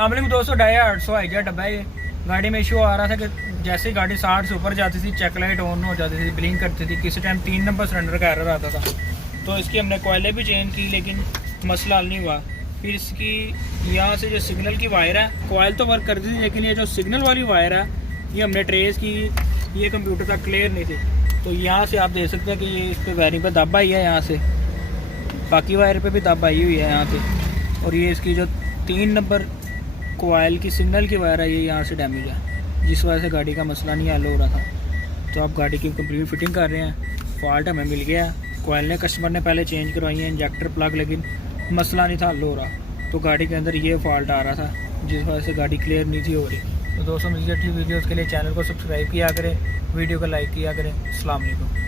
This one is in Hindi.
नामलिंग 200 डाया 800 आई जा डब्बा। ये गाड़ी में इशू आ रहा था कि जैसे ही गाड़ी 60 से ऊपर जाती थी चेक लाइट ऑन हो जाती थी, ब्लिंक करती थी, किसी टाइम 3 नंबर सिलेंडर का एरर आता था। तो इसकी हमने कोयले भी चेंज की लेकिन मसला हल नहीं हुआ। फिर इसकी यहाँ से जो सिग्नल की वायर है, कोयल तो वर्क करती थी लेकिन ये जो सिग्नल वाली वायर है ये हमने ट्रेस की, ये कंप्यूटर तक क्लियर नहीं थी। तो यहाँ से आप देख सकते हैं कि ये इस पर वायरिंग पर दब आई है, यहाँ से बाकी वायर पे भी दब आई हुई है यहाँ पे। और ये इसकी जो 3 नंबर कोयल की सिग्नल की वायर है ये यहाँ से डैमेज है, जिस वजह से गाड़ी का मसला नहीं हल हो रहा था। तो आप गाड़ी की कंप्लीट फिटिंग कर रहे हैं, फॉल्ट हमें मिल गया। कोयल ने कस्टमर ने पहले चेंज करवाई है इंजेक्टर प्लग, लेकिन मसला नहीं था हल हो रहा। तो गाड़ी के अंदर ये फॉल्ट आ रहा था जिस वजह से गाड़ी क्लियर नहीं थी हो रही। तो दोस्तों, मज़ीद अच्छी वीडियोज़ के लिए चैनल को सब्सक्राइब किया करें, वीडियो को लाइक किया करें। अस्सलाम वालेकुम।